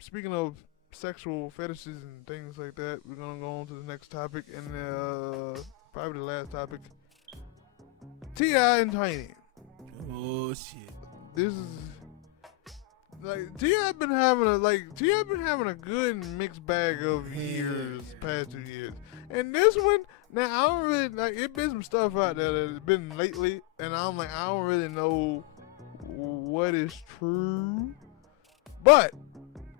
Speaking of sexual fetishes and things like that, we're gonna go on to the next topic, and probably the last topic. T.I. and Tiny. Oh shit. This is like T.I. been having a good mixed bag of years, past 2 years, and this one. Now I don't really like. It been some stuff out there that's been lately, and I'm like, I don't really know what is true, but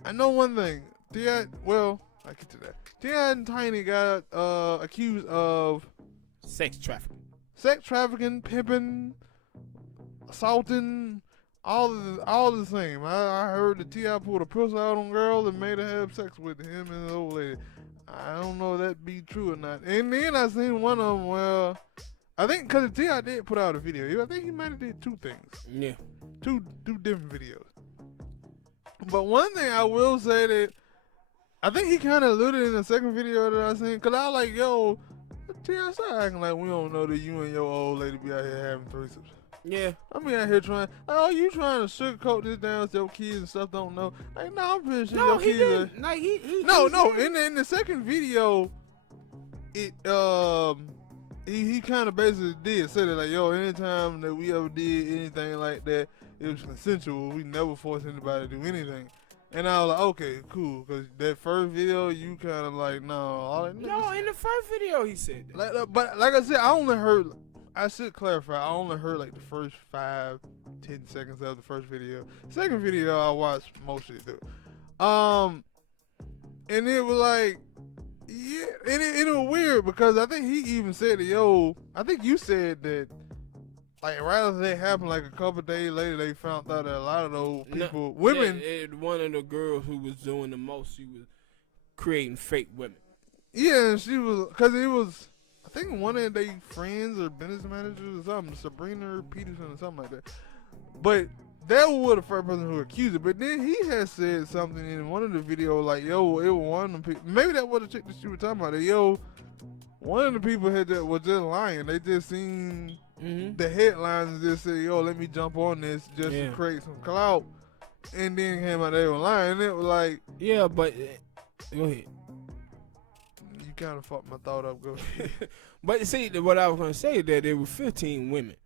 I know one thing. T.I. Well, I get to that. T.I. and Tiny got accused of sex trafficking, pimping, assaulting, all the same. I heard that T.I. pulled a pistol out on a girl and made her have sex with him and the old lady. I don't know if that be true or not. And then I seen one of them. Well, I think because T.I. did put out a video. I think he might have did two things. Yeah. Two different videos. But one thing I will say that I think he kind of alluded in the second video that I seen. Because I was like, yo, T.I. start acting like we don't know that you and your old lady be out here having threesomes. Yeah. I be out here trying, like, oh, you trying to sugarcoat this down so your kids and stuff don't know. Like, no, I'm pretty sure No, your he kids didn't. are. Like, he No. did. In the second video, it he kind of basically did say that, like, yo, anytime that we ever did anything like that, it was consensual. We never forced anybody to do anything. And I was like, okay, cool, because that first video, you kind of like, no. All that No, in the first video he said that. but like I said, I should clarify, I only heard like the first 5-10 seconds of the first video. Second video, I watched most of it through. And it was like, yeah, and it was weird because I think he even said that, yo, I think you said that, like, right after that happened, like a couple days later, they found out that a lot of those people, women. One of the girls who was doing the most, she was creating fake women. Yeah, and she was, because it was, I think one of their friends or business managers or something, Sabrina Peterson or something like that. But that was the first person who accused it. But then he had said something in one of the videos, like, yo, it was one of them people. Maybe that was the chick that she was talking about. That, yo, one of the people was just lying. They just seen the headlines and just said, yo, let me jump on this just to create some clout. And then came out they were lying. And it was like, yeah, but go ahead. You kind of fucked my thought up. Go ahead. But see, what I was going to say is that there were 15 women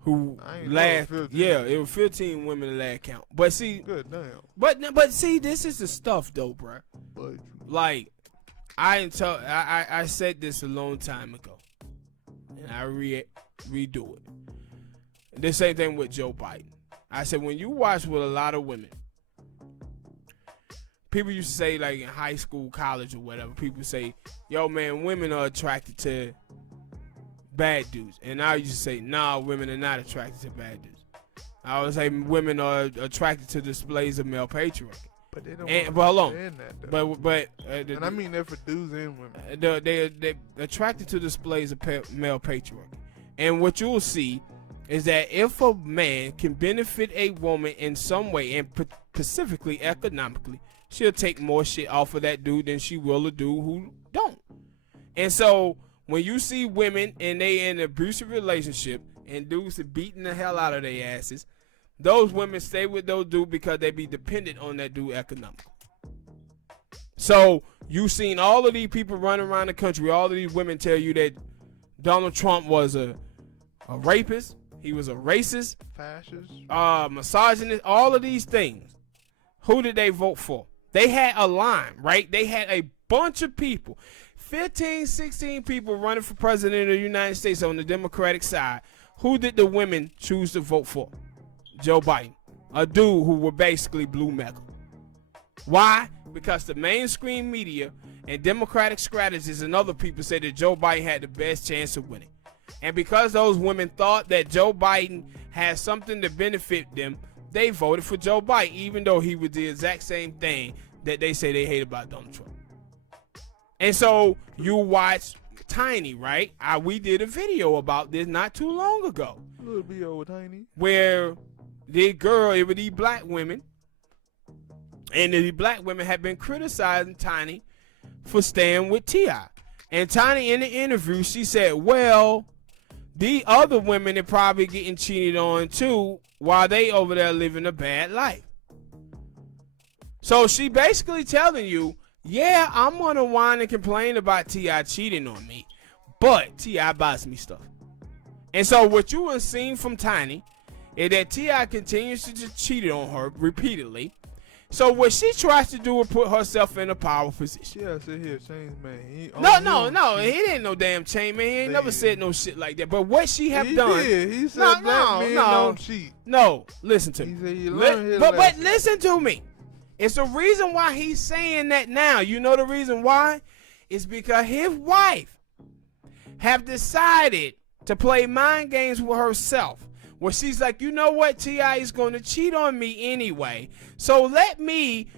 who it was 15 women at last count. But see, good damn. But see, this is the stuff though, bro. Like, I said this a long time ago, and I redo it. The same thing with Joe Biden. I said, when you watch with a lot of women, people used to say, like in high school, college, or whatever, people say, yo, man, women are attracted to bad dudes. And I used to say, nah, women are not attracted to bad dudes. I would say women are attracted to displays of male patriarchy. But they don't understand that, though. And I mean that for dudes and women. They're attracted to displays of male patriarchy. And what you'll see is that if a man can benefit a woman in some way, and specifically economically, she'll take more shit off of that dude than she will a dude who don't. And so when you see women and they in an abusive relationship and dudes are beating the hell out of their asses, those women stay with those dudes because they be dependent on that dude economically. So you seen all of these people running around the country, all of these women tell you that Donald Trump was a rapist, he was a racist, fascist, misogynist, all of these things. Who did they vote for? They had a line, right? They had a bunch of people, 15, 16 people running for president of the United States on the Democratic side. Who did the women choose to vote for? Joe Biden, a dude who were basically blue metal. Why? Because the mainstream media and Democratic strategists and other people said that Joe Biden had the best chance of winning. And because those women thought that Joe Biden had something to benefit them, they voted for Joe Biden, even though he was the exact same thing that they say they hate about Donald Trump. And so you watch Tiny, right? We did a video about this not too long ago. A little video with Tiny. Where the girl, it was these black women, and the black women had been criticizing Tiny for staying with T.I. And Tiny, in the interview, she said, well, the other women are probably getting cheated on too while they over there living a bad life. So she basically telling you, yeah, I'm gonna whine and complain about T.I. cheating on me, but T.I. buys me stuff. And so what you have seen from Tiny is that T.I. continues to just cheat on her repeatedly. So what she tries to do is put herself in a power position. Yeah, sit here, change man. He didn't no damn chain man. He ain't never said no shit like that. But what she have done? Did. He said black men don't cheat. No, listen to me. He said you learn his but lesson. listen to me. It's the reason why he's saying that now. You know the reason why? It's because his wife have decided to play mind games with herself. Where she's like, you know what, T.I. is going to cheat on me anyway. So let me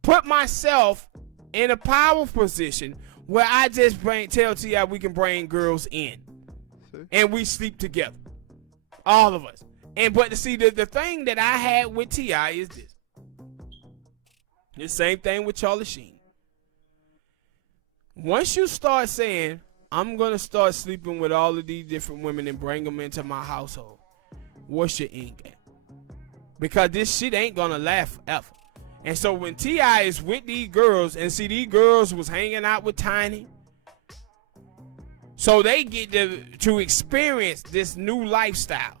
put myself in a power position where I just tell T.I. we can bring girls in. And we sleep together. All of us. But see, the thing that I had with T.I. is this. The same thing with Charlie Sheen. Once you start saying, I'm going to start sleeping with all of these different women and bring them into my household, what's your end game? Because this shit ain't gonna last forever. And so when T.I. is with these girls, and see these girls was hanging out with Tiny, so they get to experience this new lifestyle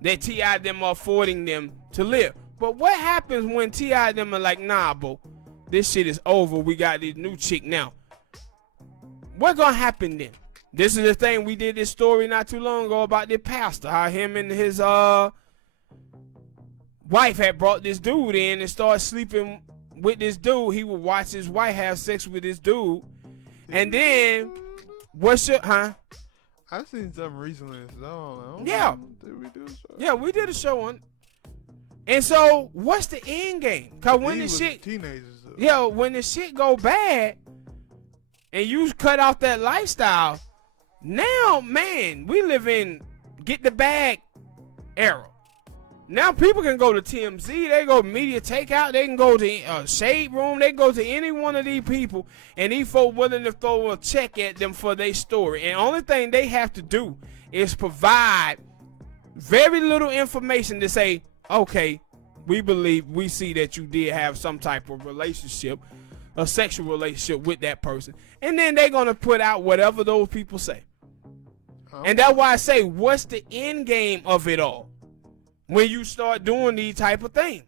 that T.I. them are affording them to live. But what happens when T.I. them are like, nah, bro, this shit is over. We got this new chick now. What gonna happen then? This is the thing, we did this story not too long ago about this pastor, how him and his wife had brought this dude in and started sleeping with this dude. He would watch his wife have sex with this dude. And then, I seen something recently. So yeah. Did we do a show? Yeah, we did a show on it. And so, what's the end game? Because when the shit, teenagers, though. Yeah, when the shit go bad, and you cut off that lifestyle, now, man, we live in get the bag era. Now people can go to TMZ, they go media takeout, they can go to Shade Room, they can go to any one of these people, and these folk willing to throw a check at them for their story. And only thing they have to do is provide very little information to say, okay, we see that you did have some type of relationship, a sexual relationship with that person. And then they're going to put out whatever those people say. And that's why I say, what's the end game of it all? When you start doing these type of things.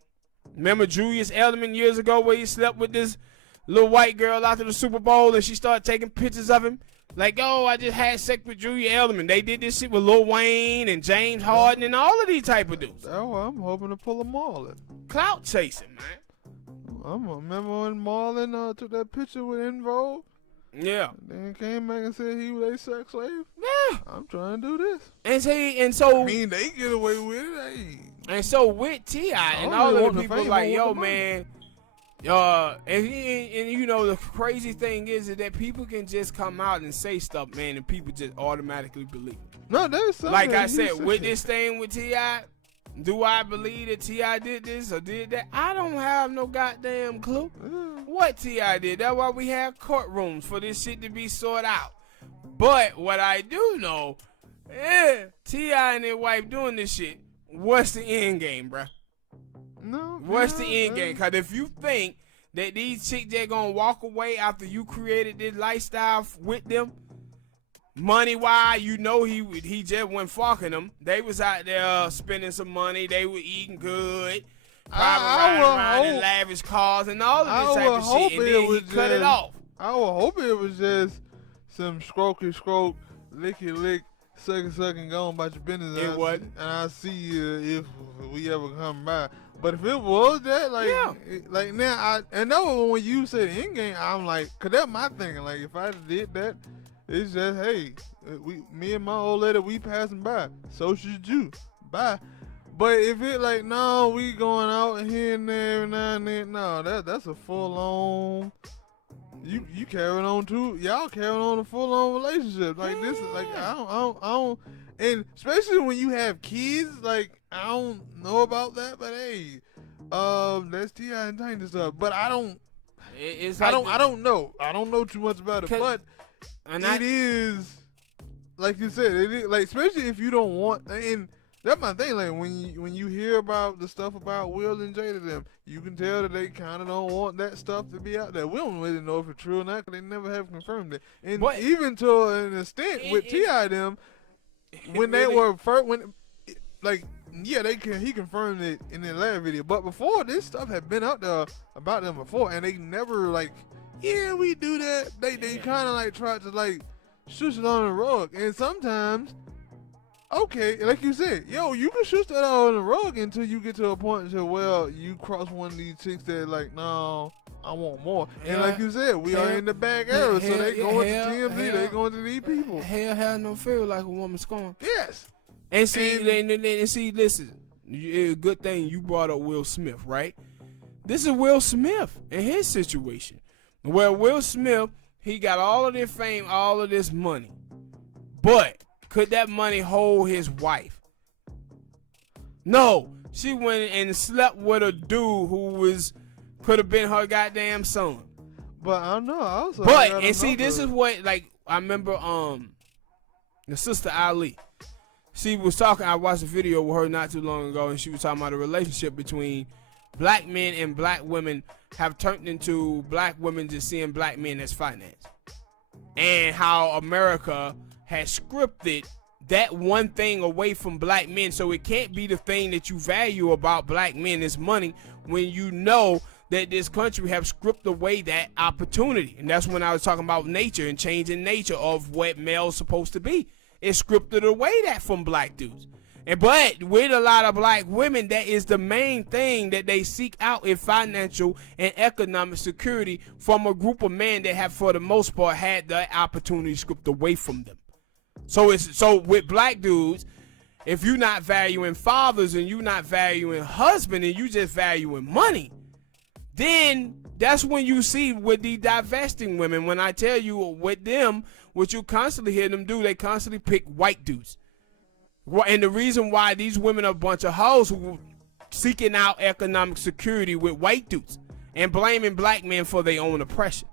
Remember Julius Edelman years ago where he slept with this little white girl after the Super Bowl and she started taking pictures of him? Like, oh, I just had sex with Julia Edelman. They did this shit with Lil Wayne and James Harden and all of these type of dudes. Oh, I'm hoping to pull them all in. Clout chasing, man. I remember when Marlon took that picture with En Vogue. Yeah. Then came back and said he was a sex slave. Yeah. I'm trying to do this. And so I mean, they get away with it. Hey. And so with T.I. and all of the people like, yo, man, and you know the crazy thing is that people can just come out and say stuff, man, and people just automatically believe it. No, there's something. Like I said, with this thing with T.I., do I believe that T.I. did this or did that? I don't have no goddamn clue what T.I. did. That's why we have courtrooms for this shit to be sorted out. But what I do know, T.I. and his wife doing this shit, what's the end game, bruh? No. What's the end game? Because if you think that these chicks, they're going to walk away after you created this lifestyle with them, money-wise, you know he just went fucking them. They was out there spending some money. They were eating good. Riding around in lavish cars and all of this type of shit. And then he cut it off. I would hope it was just some scrokey, licky, lick, sucking, going about your business. It wasn't. And I'll see you if we ever come by. But if it was that, like now, and that when you said end game, I'm like, cause that's my thinking. Like if I did that, it's just, hey, me and my old lady, we passing by. So should you. Bye. But if it like, no, we going out here and there and now and then, no, that's a full on. You carrying on too. Y'all carrying on a full on relationship like this. Like I don't. And especially when you have kids, like I don't know about that. But hey, that's T.I. and Tiny stuff. But I don't. I don't know. I don't know too much about it. But it is like you said. It is like, especially if you don't want. And That's my thing. Like when you hear about the stuff about Will and Jada them, you can tell that they kind of don't want that stuff to be out there. We don't really know if it's true or not because they never have confirmed it. And But even to an extent with T.I. them, when they were first, like yeah, he confirmed it in the last video. But before this stuff had been out there about them before, and they never like, yeah, we do that. They kind of like tried to like shush it on the rug, and sometimes. Okay, like you said, yo, you can shush that out on the rug until you get to a point and say, well, you cross one of these chicks that like, no, I want more. And like you said, we are in the back era, so they going to TMZ, they going to these people. Hell no feel like a woman scorn. Yes. And see, listen, a good thing you brought up Will Smith, right? This is Will Smith and his situation. Where Will Smith, he got all of this fame, all of this money, but could that money hold his wife? No. She went and slept with a dude who could have been her goddamn son. But I don't know. This is what, like, I remember the sister Ali. She was talking, I watched a video with her not too long ago, and she was talking about the relationship between black men and black women have turned into black women just seeing black men as finance. And how America has scripted that one thing away from black men, so it can't be the thing that you value about black men is money, when you know that this country have scripted away that opportunity. And that's when I was talking about nature and changing nature of what male's supposed to be. It's scripted away that from black dudes. But with a lot of black women, that is the main thing that they seek out in financial and economic security from a group of men that have, for the most part, had the opportunity stripped away from them. So with black dudes, if you're not valuing fathers and you're not valuing husband and you just valuing money, then that's when you see with the divesting women. When I tell you with them, what you constantly hear them do, they constantly pick white dudes. And the reason why these women are a bunch of hoes who seeking out economic security with white dudes and blaming black men for their own oppression.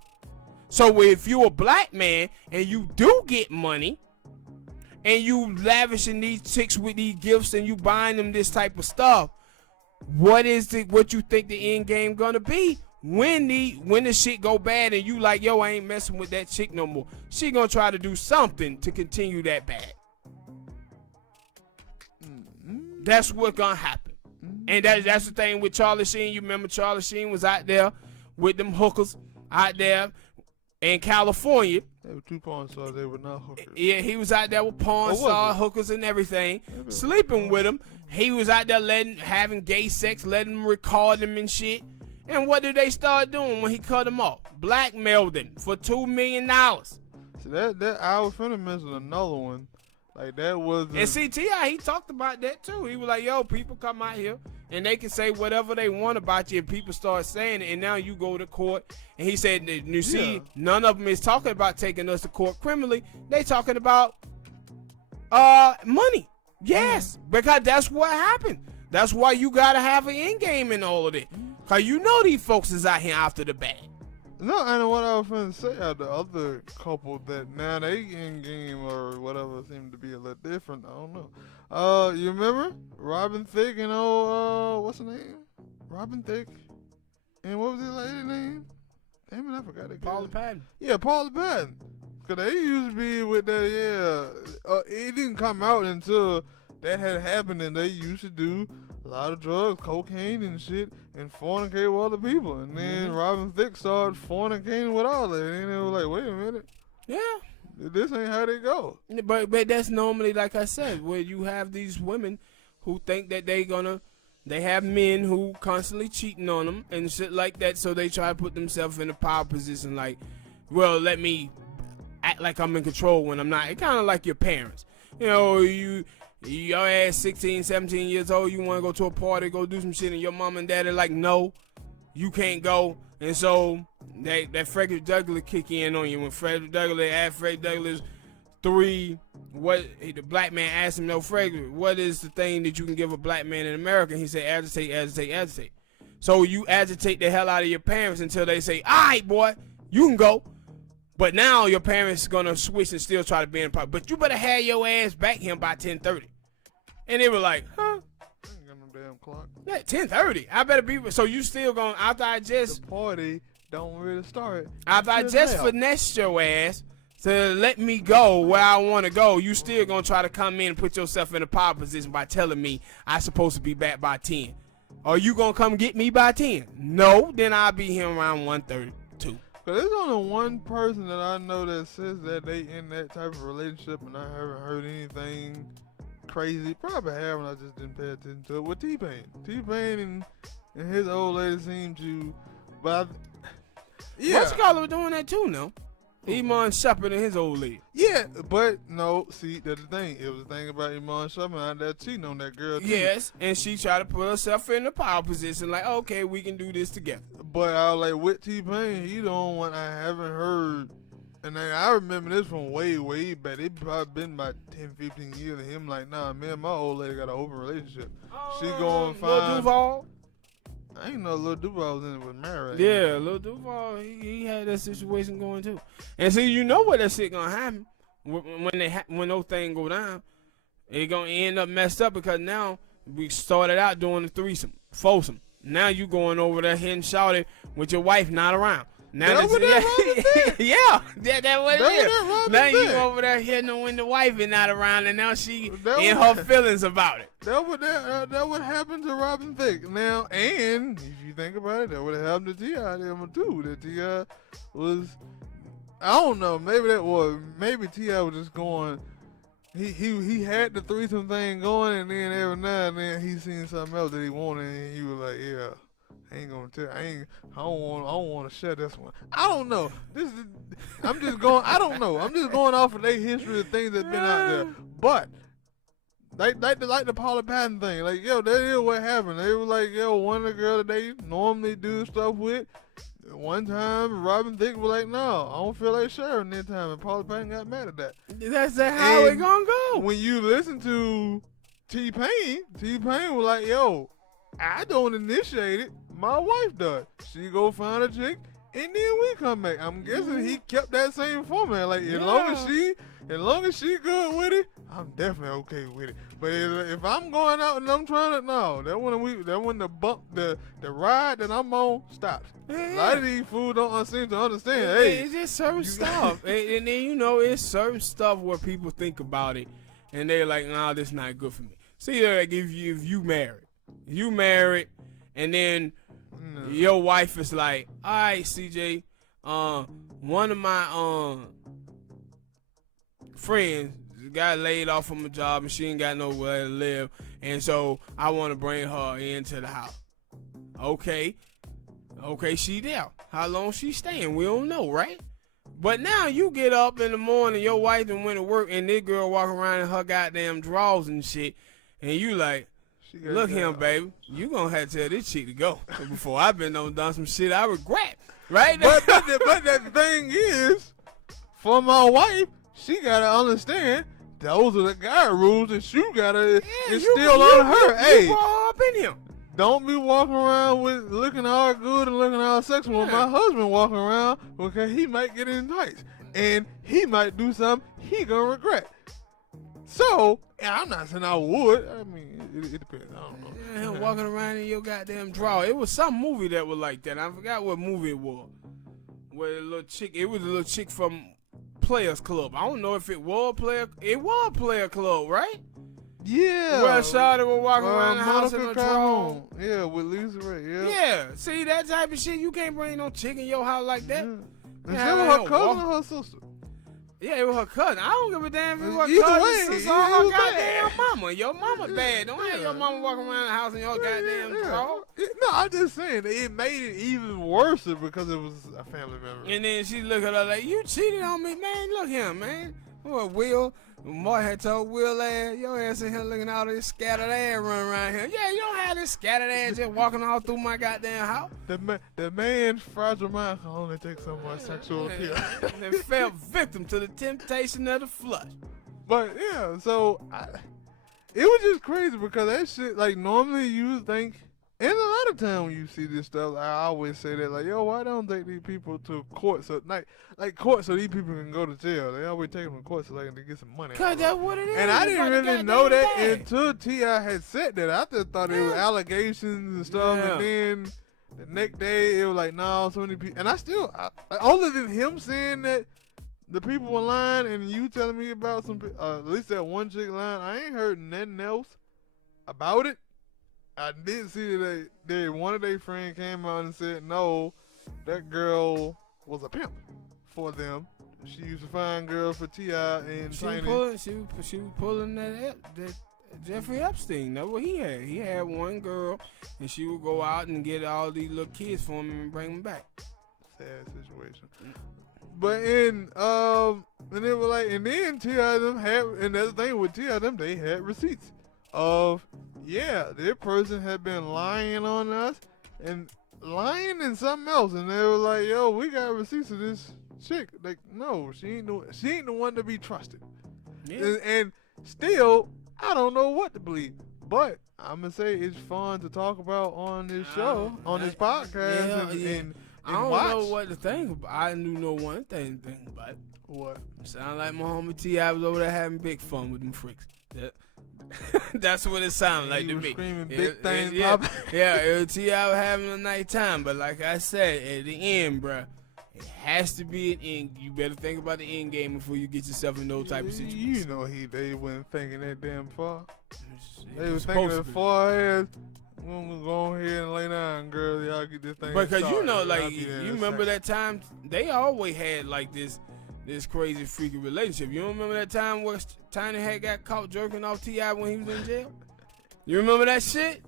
So if you're a black man and you do get money and you lavishing these chicks with these gifts and you buying them this type of stuff, what you think the end game gonna be when the shit go bad and you like, yo, I ain't messing with that chick no more? She gonna try to do something to continue that bad. That's what's gonna happen. And that's the thing with Charlie Sheen. You remember Charlie Sheen was out there with them hookers out there in California. They were 2 porn stars, they were not hookers. Yeah, he was out there with porn stars, hookers and everything, sleeping with them. He was out there having gay sex, letting them record them and shit. And what did they start doing when he cut them off? Blackmailed them for $2 million. See, that I was finna mention another one. Like that was. And see, T.I., he talked about that too. He was like, yo, people come out here and they can say whatever they want about you, and people start saying it, and now you go to court. And he said, you see, none of them is talking about taking us to court criminally. They talking about money. Yes, because that's what happened. That's why you gotta have an end game in all of it. Cause you know these folks is out here after the bag. No, and what I was going to say, the other couple that now they in game or whatever seem to be a little different. I don't know. You remember Robin Thicke and what's her name? Robin Thicke, and what was his lady name? Damn it, I forgot it. Paula Patton. Yeah, Paula Patton. Cause they used to be with that. Yeah, it didn't come out until that had happened, and they used to do a lot of drugs, cocaine and shit, and fornicate with other people. And then Robin Thicke started fornicating with all that. And they were like, wait a minute. Yeah. This ain't how they go. But that's normally, like I said, where you have these women who think that they have men who constantly cheating on them and shit like that, so they try to put themselves in a power position like, well, let me act like I'm in control when I'm not. It's kind of like your parents. You know, your ass 16, 17 years old, you want to go to a party, go do some shit, and your mom and dad are like, no, you can't go. And so that Frederick Douglass kick in on you. When Frederick Douglass asked Frederick Douglass 3, what the black man asked him, no, Frederick, what is the thing that you can give a black man in America? And he said, agitate, agitate, agitate. So you agitate the hell out of your parents until they say, all right, boy, you can go. But now your parents gonna switch and still try to be in power. But you better have your ass back here by 10:30. And they were like, huh? I ain't got no damn clock. Yeah, 10:30. I better be. So you still going after I just The party don't really start. after I just finessed your ass to let me go where I want to go, you still gonna try to come in and put yourself in a power position by telling me I supposed to be back by 10. Are you gonna come get me by 10? No, then I'll be here around 1:32. Cause there's only one person that I know that says that they in that type of relationship, and I haven't heard anything crazy. Probably have, and I just didn't pay attention to it. With T-Pain. T-Pain and his old lady seem to, but yeah. What's Scarlett was doing that too, no? Iman Shumpert and his old lady. Yeah, but no, see, that's the thing. It was the thing about Iman Shumpert out there cheating on that girl too. Yes, and she tried to put herself in a power position, like, okay, we can do this together. But I was like, with T-Pain, he the only one I haven't heard. And I remember this from way, way back. It probably been about 10, 15 years of him like, nah, me and my old lady got an open relationship. She going fine. Lil Duval? I ain't know Lil Duval was in it with Mary. Yeah, Lil Duval, he had that situation going too. And see, you know what that shit gonna happen when those things go down. It gonna end up messed up because now we started out doing the threesome, foursome. Now you going over there hitting shouted with your wife not around. Now That yeah, that's what it is. Now you did. over there hitting her when the wife is not around, and now she That in was- her feelings about it. That would happen to Robin Thicke now, and if you think about it, that would have happened to T.I. them too. That T.I. was, I don't know, maybe T.I. was just going. He had the threesome thing going, and then every now and then he seen something else that he wanted, and he was like, yeah. I ain't gonna tell. I don't want to share this one. I don't know. I'm just going. I don't know. I'm just going off of their history of things that's been out there. But like the Paula Patton thing. Like, yo, that is what happened. They were like, yo, one of the girls that they normally do stuff with. One time, Robin Thicke was like, no, I don't feel like sharing this time, and Paula Patton got mad at that. That's how it gonna go. When you listen to T-Pain was like, yo, I don't initiate it. My wife does. She go find a chick, and then we come back. I'm guessing he kept that same format. Like, as long as she good with it, I'm definitely okay with it. But if I'm going out and I'm trying to, no, that when the bump, the ride that I'm on stops. A lot of these fools don't seem to understand. Hey, it's just certain stuff, and then it's certain stuff where people think about it, and they're like, nah, this not good for me. See, like if you married, and then your wife is like, all right, CJ, one of my friends got laid off from a job and she ain't got nowhere to live, and so I want to bring her into the house. Okay, she there. How long she staying? We don't know, right? But now you get up in the morning, your wife done went to work, and this girl walk around in her goddamn drawers and shit, and you like, look him, baby, you gonna have to tell this chick to go before I've been done some shit I regret, right? But the thing is, for my wife, she gotta understand those are the guy rules that you gotta instill on her. Hey, you brought her up in him. Don't be walking around with looking all good and looking all sexual with my husband walking around, because he might get in tights and he might do something he gonna regret. So, I'm not saying I would. I mean, it depends. I don't know. Yeah, him walking around in your goddamn drawer. It was some movie that was like that. I forgot what movie it was. Where the little chick, it was a little chick from Players Club. I don't know if it was Player Club, right? Yeah. Where Shawty was walking around the house in a Monica drawer. Calhoun. Yeah, with Lisa Ray. Yeah. Yeah. See, that type of shit, you can't bring no chick in your house like that. Yeah. And Yeah, she was her cousin or her sister. Yeah, it was her cousin. I don't give a damn if it was Either her cousin, way, sister, or it her was goddamn bad. mama. Your mama bad. Don't have your mama walking around the house in your goddamn drawer. No, I'm just saying it made it even worse because it was a family member. And then she look at her like, you cheated on me, man. Look here, man. What, Will? Mark had told Will ass, your ass in here looking at all this scattered ass running around here. Yeah, you don't have this scattered ass just walking all through my goddamn house. The man's fragile mind can only take so much sexual appeal. And fell victim to the temptation of the flush. But yeah, so it was just crazy because that shit, like, normally you would think And a lot of time when you see this stuff, I always say that, like, yo, why don't take these people to court so court so these people can go to jail? They always take them to court so they can get some money. Cause that's what it is. And I It's didn't like really a know that goddamn bag. until T.I. had said that. I just thought it was allegations and stuff, Yeah. and then the next day it was like, no, so many people. And I still, other than him saying that the people were lying and you telling me about some, at least that one chick lying, I ain't heard nothing else about it. I did see that one of their friends came out and said, no, that girl was a pimp for them. She used to find girls for T.I. and She Tiny. was pulling that Jeffrey Epstein. That's what he had. He had one girl, and she would go out and get all these little kids for him and bring them back. Sad situation. But and it was like, and then T.I. them had, and that's the thing with T.I. them, they had receipts of, yeah, their person had been lying on us and lying and something else, and they were like, yo, we got receipts of this chick. Like, no, she ain't the one to be trusted. Yeah. And still, I don't know what to believe, but I'm gonna say it's fun to talk about on this show, on this podcast, and I don't watch. know what to think about. I do know one thing to think about. What? Sound like my homie T.I. was over there having big fun with them freaks. That's what it sounded like to me. Screaming big things. Yeah, T.I. was having a nice time, but like I said, at the end, bruh, it has to be an end. You better think about the end game before you get yourself in those type of situations. You know they wasn't thinking that damn far. They It was thinking as far as, we're gonna go ahead and lay down, girl. Y'all get this thing Because started. you know, I'll like, be there in you a remember second. that time, they always had like this crazy freaky relationship. You don't remember that time where Tiny had got caught jerking off T.I. when he was in jail? You remember that shit?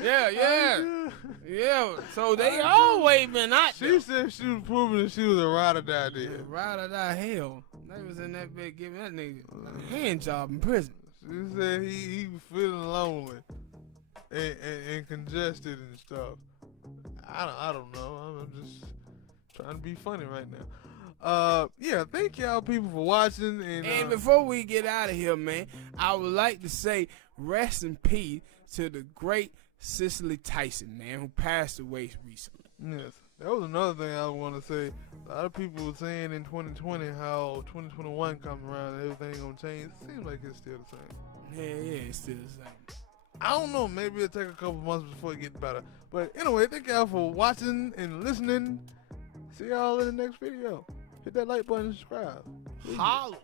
Yeah. So they always been out there. She said she was proving that she was a ride or die deal. Ride or die hell. They was in that bed giving that nigga a hand job in prison. She said he was feeling lonely and congested and stuff. I don't know. I'm just trying to be funny right now. Yeah, thank y'all people for watching. And before we get out of here, man, I would like to say rest in peace to the great Cicely Tyson, man, who passed away recently. yes, that was another thing I want to say. A lot of people were saying in 2020 how 2021 come around and everything gonna change. It seems like it's still the same. Yeah, it's still the same. I don't know. Maybe it'll take a couple months before it gets better. But anyway, thank y'all for watching and listening. See y'all in the next video. Hit that like button and subscribe. Holla.